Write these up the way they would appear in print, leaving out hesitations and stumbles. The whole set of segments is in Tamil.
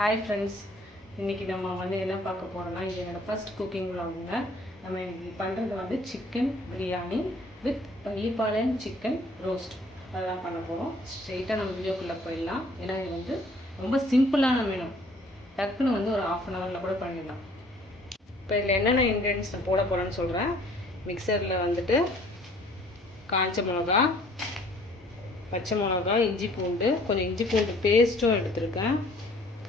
ஹாய் ஃப்ரெண்ட்ஸ், இன்றைக்கி நம்ம வந்து என்ன பார்க்க போகிறோம்னா, இது என்னோடய ஃபர்ஸ்ட் குக்கிங் விலாகுங்க. நம்ம இன்றைக்கி பண்ணுறது வந்து chicken biryani with Pallipalayam chicken roast. அதெல்லாம் பண்ண போகிறோம். ஸ்ட்ரெயிட்டாக நம்ம வீடியோக்குள்ளே போயிடலாம். ஏன்னா இது வந்து ரொம்ப சிம்பிளான மெனு. டக்குன்னு வந்து ஒரு 1/2 அன் ஹவரில் கூட பண்ணிடலாம். இப்போ இதில் என்னென்ன இன்க்ரீடியன்ஸ் நான் போட போகிறேன்னு சொல்கிறேன். மிக்சரில் வந்துட்டு காஞ்ச மிளகா, பச்சை மிளகா, இஞ்சி பூண்டு, கொஞ்சம் இஞ்சி பூண்டு பேஸ்ட்டும் எடுத்துருக்கேன்.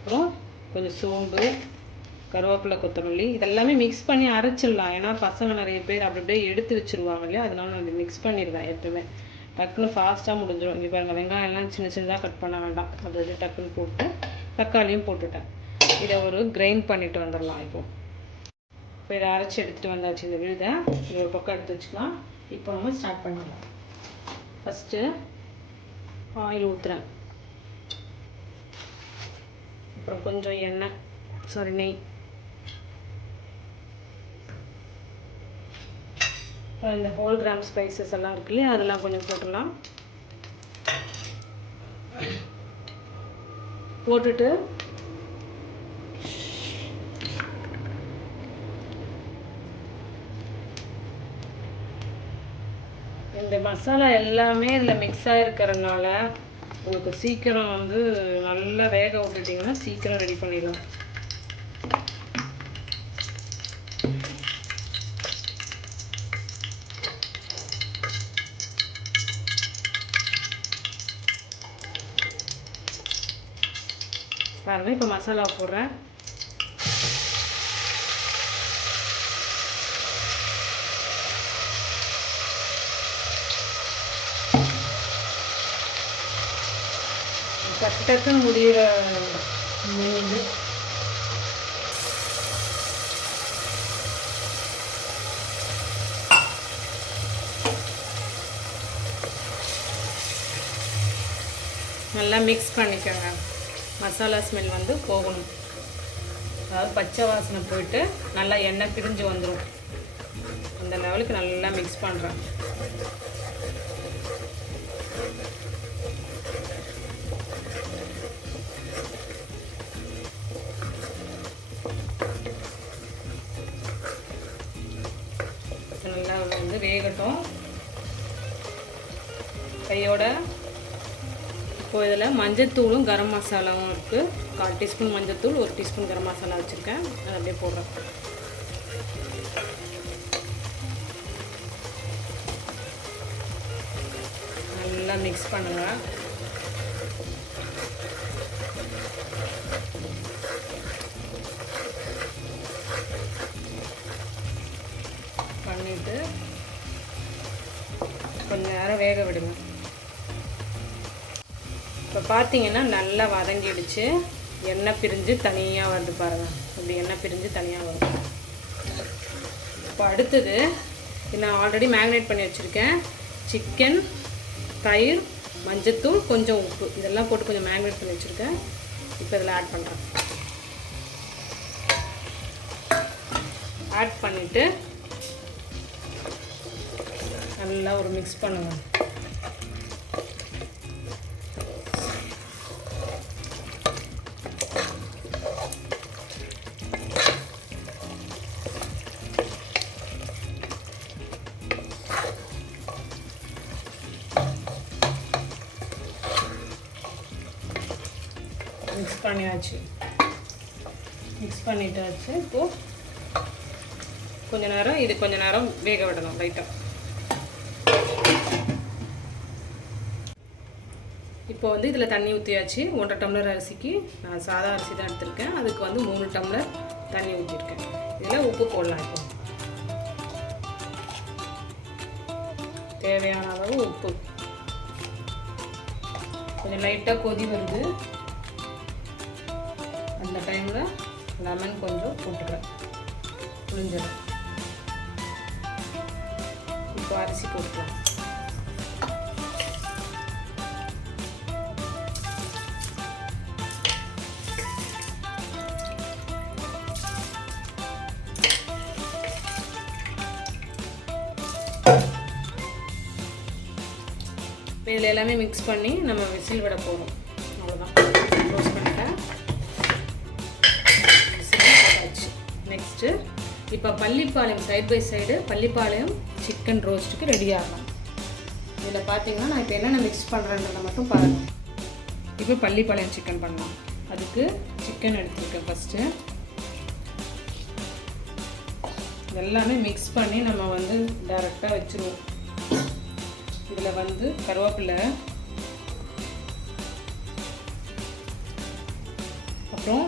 அப்புறம் கொஞ்சம் சோம்பு, கருவேப்பிலை, கொத்தமல்லி இதெல்லாமே மிக்ஸ் பண்ணி அரைச்சிடலாம். ஏன்னா பசங்க நிறைய பேர் அப்படி அப்படியே எடுத்து வச்சுருவாங்க இல்லையா, அதனால நான் மிக்ஸ் பண்ணிடுவேன். எப்பவுமே டக்குன்னு ஃபாஸ்ட்டாக முடிஞ்சிடும். இங்கே பாருங்கள், வெங்காயம்லாம் சின்ன சின்னதாக கட் பண்ண வேண்டாம். அது டக்குன்னு போட்டு தக்காளியும் போட்டுட்டேன். இதை ஒரு கிரைண்ட் பண்ணிவிட்டு வந்துடலாம். இப்போ இதை அரைச்சி எடுத்துகிட்டு வந்தாச்சு. இந்த விழுதை இது ஒரு பக்கம் எடுத்து வச்சுக்கலாம். இப்போ நம்ம ஸ்டார்ட் பண்ணிடலாம். ஃபஸ்ட்டு ஆயில் ஊற்றுறேன். அப்புறம் கொஞ்சம் நெய். இந்த ஹோல் கிராம் ஸ்பைசஸ் எல்லாம் இருக்கு இல்லையா, அதெல்லாம் கொஞ்சம் போட்டுடலாம். போட்டுட்டு இந்த மசாலா எல்லாமே இதில் மிக்ஸ் ஆகிருக்கிறதுனால உங்களுக்கு சீக்கிரம் வந்து நல்லா வேக விட்டுட்டிங்கன்னா சீக்கிரம் ரெடி பண்ணிடலாம். பாருங்கள், இப்போ மசாலா போடுறேன். டக்கு முடிகிற மீன் நல்லா மிக்ஸ் பண்ணிக்கோங்க. மசாலா ஸ்மெல் வந்து போகணும். அதாவது பச்சை வாசனை போயிட்டு நல்லா எண்ணெய் பிரிஞ்சு வந்துடும். அந்த லெவலுக்கு நல்லா மிக்ஸ் பண்ணுறேன். நல்லா வந்து வேகட்டும் கையோட. இப்போ இதில் மஞ்சத்தூளும் கரம் மசாலாவும் இருக்குது. 1/4 டீஸ்பூன் மஞ்சத்தூள், 1 டீஸ்பூன் கரம் மசாலா வச்சுருக்கேன். அதை அப்படியே போடுறேன். நல்லா மிக்ஸ் பண்ணுங்கள். பண்ணிவிட்டு கொஞ்சம் நேரம் வேக விடுங்க. இப்போ பார்த்தீங்கன்னா நல்லா வதங்கிடுச்சு. எண்ணெய் பிரிஞ்சு தனியாக வருது பாருங்கள். இப்படி எண்ணெய் பிரிஞ்சு தனியாக வரும். இப்போ அடுத்தது நான் ஆல்ரெடி மேரினேட் பண்ணி வச்சுருக்கேன். சிக்கன், தயிர், மஞ்சத்தூள், கொஞ்சம் உப்பு இதெல்லாம் போட்டு கொஞ்சம் மேரினேட் பண்ணி வச்சுருக்கேன். இப்போ இதில் ஆட் பண்ணுறேன். ஆட் பண்ணிவிட்டு நல்லா ஒரு மிக்ஸ் பண்ணுங்கள். மிக்ஸ் பண்ணிட்டாச்சு. இப்போது கொஞ்ச நேரம் வேக விடணும் லைட்டாக. இப்போ வந்து இதில் தண்ணி ஊற்றியாச்சு. 1.5 டம்ளர் அரிசிக்கு நான் சாதா அரிசி தான் எடுத்திருக்கேன். அதுக்கு வந்து 3 டம்ளர் தண்ணி ஊற்றிருக்கேன். இதில் உப்பு போடலாம். இப்போ தேவையான அளவு உப்பு. கொஞ்சம் லைட்டாக கொதி வருது. அந்த டைமில் லெமன் கொஞ்சம் போட்டுக்கிறேன், புளிஞ்சிடும். இப்போ அரிசி போட்டுக்கலாம். இதில் எல்லாமே மிக்ஸ் பண்ணி நம்ம விசில் விட போகிறோம். அவ்வளோதான். க்ளோஸ் பண்ணிட்டேன். இப்போ Pallipalayam side by side Pallipalayam chicken ரோஸ்ட்டுக்கு ரெடி ஆகலாம். இதில் பார்த்தீங்கன்னா நான் இப்போ என்னென்ன மிக்ஸ் பண்ணுறேன்றதை மட்டும் பாருங்கள். இப்போ பள்ளிப்பாளையம் சிக்கன் பண்ணலாம். அதுக்கு சிக்கன் எடுத்துருக்கேன். ஃபஸ்ட்டு எல்லாமே மிக்ஸ் பண்ணி நம்ம வந்து டைரெக்டாக வச்சுருவோம். இதில் வந்து கருவேப்பிலை, அப்புறம்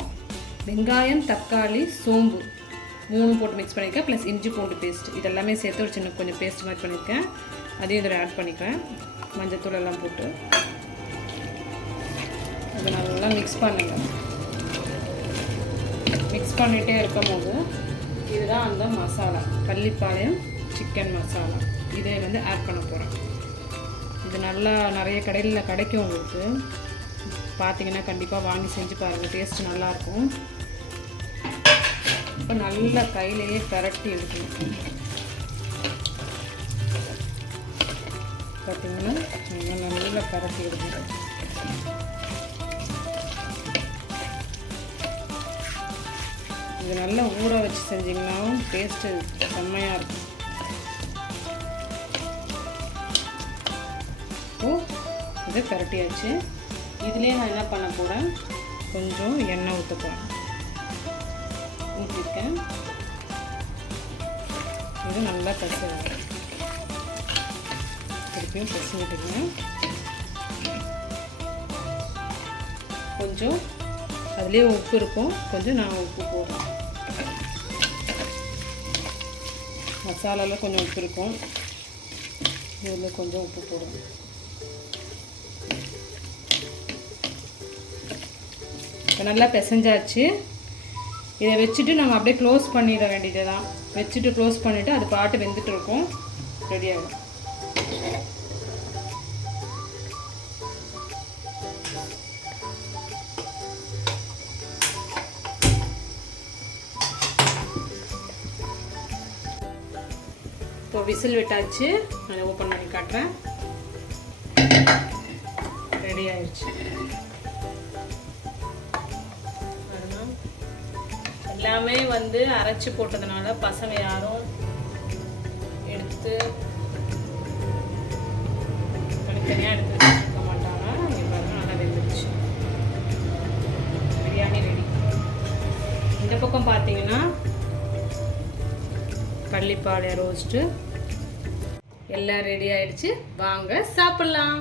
வெங்காயம், தக்காளி, சோம்பு 3 போட்டு மிக்ஸ் பண்ணியிருக்கேன். ப்ளஸ் இஞ்சி பூண்டு பேஸ்ட் இதெல்லாமே சேர்த்து ஒரு சின்ன கொஞ்சம் பேஸ்ட் மாதிரி பண்ணியிருக்கேன். அதையும் இதில் ஆட் பண்ணிக்கிறேன். மஞ்சத்தூள் எல்லாம் போட்டு அதை நல்லா மிக்ஸ் பண்ணுங்கள். மிக்ஸ் பண்ணிகிட்டே இருக்கும் போது இதுதான் அந்த மசாலா, பள்ளிப்பாளையம் சிக்கன் மசாலா. இதை வந்து ஆட் பண்ண போகிறேன். இது நல்லா நிறைய கடையில் கிடைக்கும். உங்களுக்கு பார்த்தீங்கன்னா கண்டிப்பாக வாங்கி செஞ்சு பாருங்கள். டேஸ்ட்டு நல்லாயிருக்கும். இப்போ நல்லா கையிலேயே பரட்டி எடுக்கணும். பார்த்தீங்கன்னா நல்லா பரட்டி எடுக்கணும். இது நல்லா ஊற வச்சு செஞ்சிங்கன்னாவும் டேஸ்ட்டு செம்மையாக இருக்கும். இதை பரட்டியாச்சு. இதுலேயே நான் என்ன பண்ண போகிறேன், கொஞ்சம் எண்ணெய் ஊற்ற போகிறேன். ஊற்றிருக்கேன். இது நல்லா பசங்க திருப்பியும் பசங்கிட்டுங்க. கொஞ்சம் அதுலேயே உப்பு இருக்கும். கொஞ்சம் நான் உப்பு போடுறேன். மசாலாவில் கொஞ்சம் உப்பு இருக்கும். இதில் கொஞ்சம் உப்பு போடுவேன். இப்போ நல்லா பிசைஞ்சாச்சு. இதை வச்சுட்டு நம்ம அப்படியே க்ளோஸ் பண்ணிட வேண்டியது தான். வச்சுட்டு க்ளோஸ் பண்ணிவிட்டு அது பாட்டு வெந்துட்டு இருக்கும். ரெடி ஆகும். இப்போ விசில் விட்டாச்சு. நான் ஓப்பன் பண்ணி காட்டுறேன். ரெடி ஆயிடுச்சு. எல்லாமே வந்து அரைச்சி போட்டதுனால பசங்க யாரும் எடுத்து தனித்தனியாக எடுத்து வச்சுருக்க மாட்டாங்க. இங்கே பாருங்கள் நல்லா வெந்துருச்சு. பிரியாணி ரெடி. இந்த பக்கம் பார்த்தீங்கன்னா பள்ளிப்பாளையம் ரோஸ்ட்டு எல்லாம் ரெடி ஆயிடுச்சு. வாங்க சாப்பிட்லாம்.